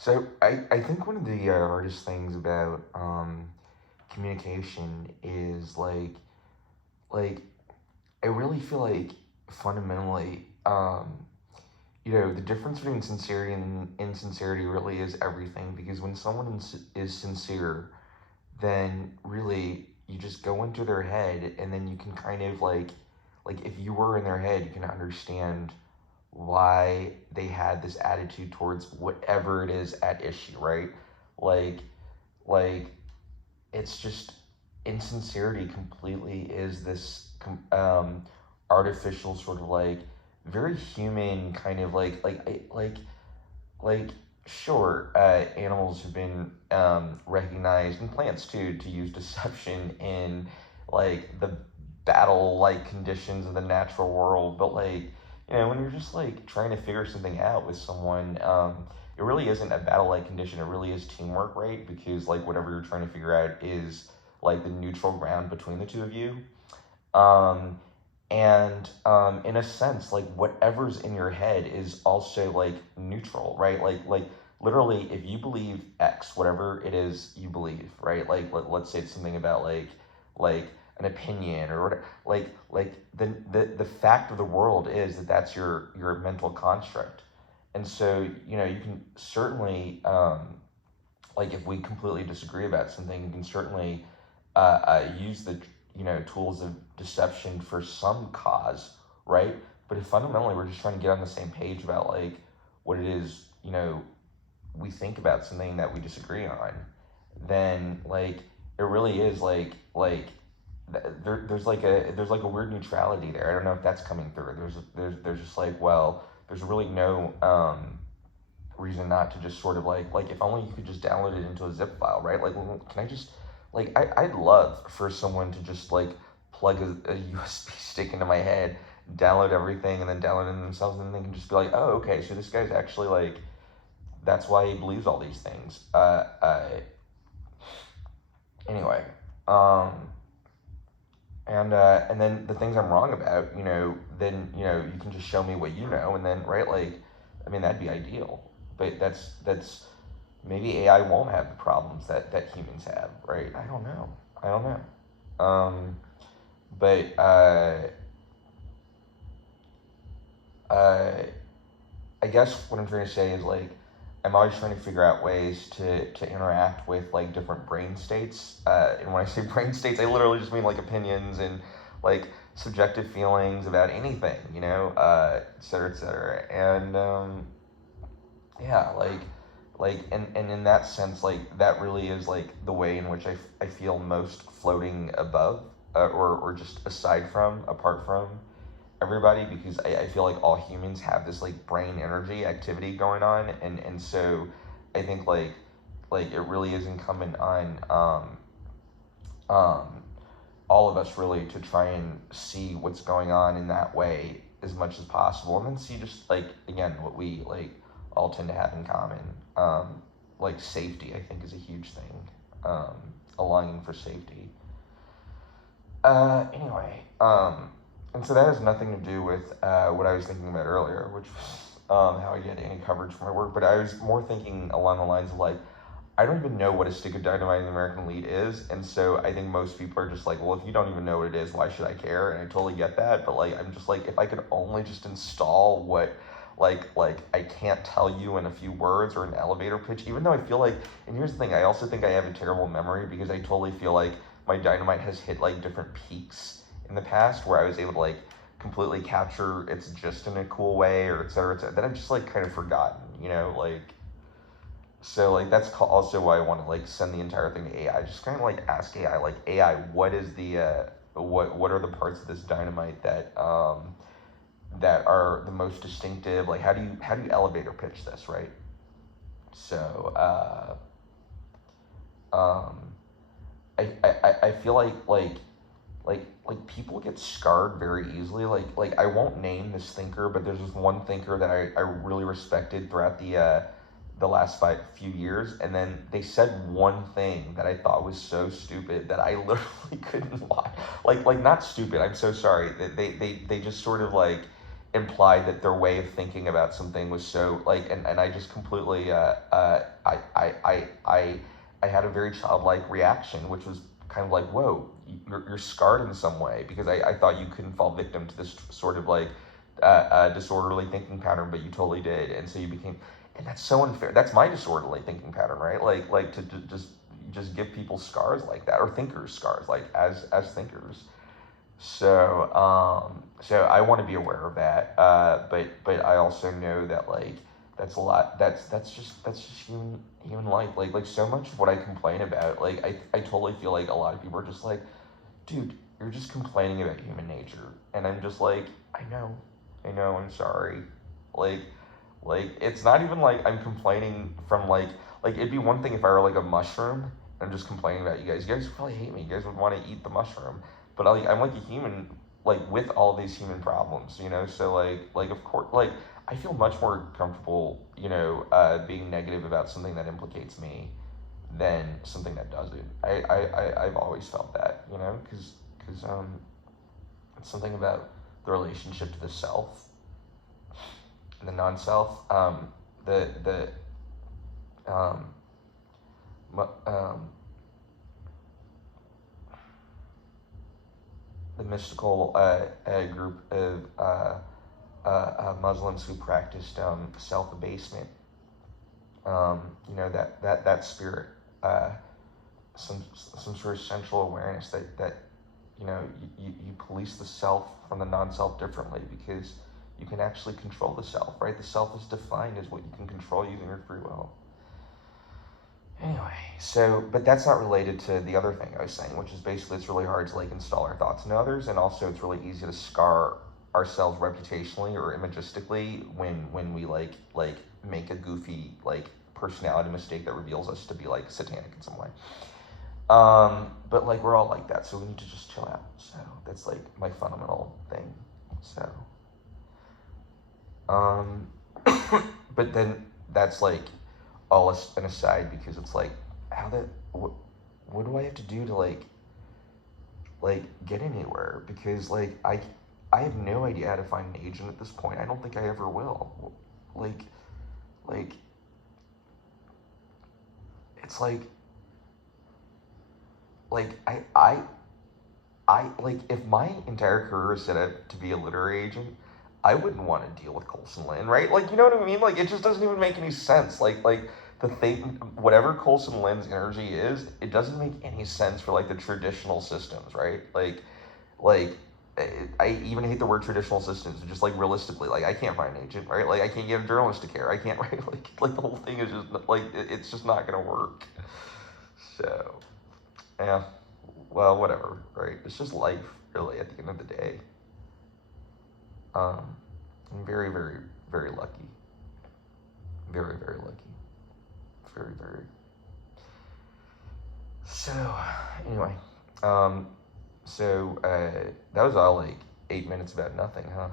So I think one of the hardest things about communication is like I really feel like fundamentally the difference between sincerity and insincerity really is everything, because when someone is sincere, then really you just go into their head, and then you can kind of like if you were in their head, you can understand why they had this attitude towards whatever it is at issue, right? Like like it's just insincerity completely is this artificial sort of like very human kind of like sure, animals have been recognized, and plants too, to use deception in like the battle like conditions of the natural world. But when you're just like trying to figure something out with someone, it really isn't a battle like condition. It really is teamwork, right? Because like whatever you're trying to figure out is like the neutral ground between the two of you. Um, and in a sense, like whatever's in your head is also like neutral, right? Like literally, if you believe X, whatever it is you believe, right? Let's say it's something about like an opinion or whatever. The fact of the world is that that's your mental construct. And so you can certainly like if we completely disagree about something, you can certainly use the tools of deception for some cause, right? But if fundamentally we're just trying to get on the same page about like what it is we think about something that we disagree on, then like it really is there's like a weird neutrality there. I don't know if that's coming through. There's just like, well, there's really no reason not to just sort of like if only you could just download it into a zip file, right? Like, can I just I'd love for someone to just like plug a USB stick into my head, download everything, and then download it themselves, and then they can just be like, oh, okay, so this guy's actually like that's why he believes all these things. Anyway, um, and then the things I'm wrong about, then you can just show me what you know, and then right, I mean that'd be ideal. But that's maybe AI won't have the problems that humans have, right? I don't know. I don't know. But uh, I guess what I'm trying to say is like I'm always trying to figure out ways to interact with like different brain states. And when I say brain states, I literally just mean like opinions and like subjective feelings about anything, et cetera, et cetera. And yeah, and in that sense, like that really is like the way in which I feel most floating above, or just aside from, apart from everybody, because I feel like all humans have this like brain energy activity going on, and so I think like it really is incumbent on um all of us really to try and see what's going on in that way as much as possible, and then see just like again what we like all tend to have in common. Like safety, I think, is a huge thing. um a longing for safety. Anyway, and so that has nothing to do with what I was thinking about earlier, which was how I get any coverage for my work. But I was more thinking along the lines of like, I don't even know what a stick of dynamite in the American Elite is, and so I think most people are just like, well, if you don't even know what it is, why should I care? And I totally get that, but like, I'm just like, if I could only just install what, like I can't tell you in a few words or an elevator pitch, even though I feel like, and here's the thing, I also think I have a terrible memory because I totally feel like my dynamite has hit like different peaks in the past where I was able to like completely capture its gist in a cool way, or et cetera, that I've just like kind of forgotten, so like that's also why I want to like send the entire thing to AI. Just kind of like ask AI, like AI, what is the what are the parts of this dynamite that are the most distinctive? Like how do you elevator pitch this, right? So um, I feel like people get scarred very easily. Like I won't name this thinker, but there's this one thinker that I really respected throughout the last few years, and then they said one thing that I thought was so stupid that I literally couldn't watch. Like not stupid. I'm so sorry. They just sort of like implied that their way of thinking about something was so like, and I just completely I had a very childlike reaction, which was kind of like, whoa, you're scarred in some way, because I thought you couldn't fall victim to this sort of like disorderly thinking pattern, but you totally did, and so you became, and that's so unfair. That's my disorderly thinking pattern, right? Like to just give people scars like that, or thinkers scars, like as thinkers. So I want to be aware of that. But I also know that like that's a lot. That's just human life. Like so much of what I complain about, like I totally feel like a lot of people are just like, dude, you're just complaining about human nature, and I'm just like, I know, I'm sorry. Like like it's not even like I'm complaining from like it'd be one thing if I were like a mushroom and I'm just complaining about you guys. You guys would probably hate me. You guys would want to eat the mushroom. But I'm like a human, like with all these human problems, you know. So like of course, like I feel much more comfortable, you know, being negative about something that implicates me than something that doesn't. I've always felt that, you know, because it's something about the relationship to the self and the non-self. The um, um, the mystical group of Muslims who practiced self-abasement. You know, that spirit, uh, some sort of central awareness that you know you police the self from the non-self differently, because you can actually control the self, right? The self is defined as what you can control using your free will. Anyway, so, but that's not related to the other thing I was saying, which is basically it's really hard to like install our thoughts in others, and also it's really easy to scar ourselves reputationally or imagistically when we like make a goofy like personality mistake that reveals us to be like satanic in some way. But like we're all like that, so we need to just chill out. So that's like my fundamental thing. So, um, but then that's like all an aside, because it's like, how the what do I have to do to like get anywhere? Because like I have no idea how to find an agent at this point. I don't think I ever will. Like like it's like I like, if my entire career is set up to be a literary agent, I wouldn't want to deal with Colson Lynn, right? Like, you know what I mean? Like, it just doesn't even make any sense. Like the thing, whatever Colson Lynn's energy is, it doesn't make any sense for like the traditional systems, right? Like I even hate the word traditional systems. Just like realistically, like I can't find an agent, right? Like I can't get a journalist to care. I can't write like the whole thing is just like it's just not gonna work. So yeah, well, whatever, right? It's just life, really, at the end of the day. Um, I'm very, very, very lucky. Very, very lucky. Very, very. So, anyway, um, that was all like 8 minutes about nothing, huh?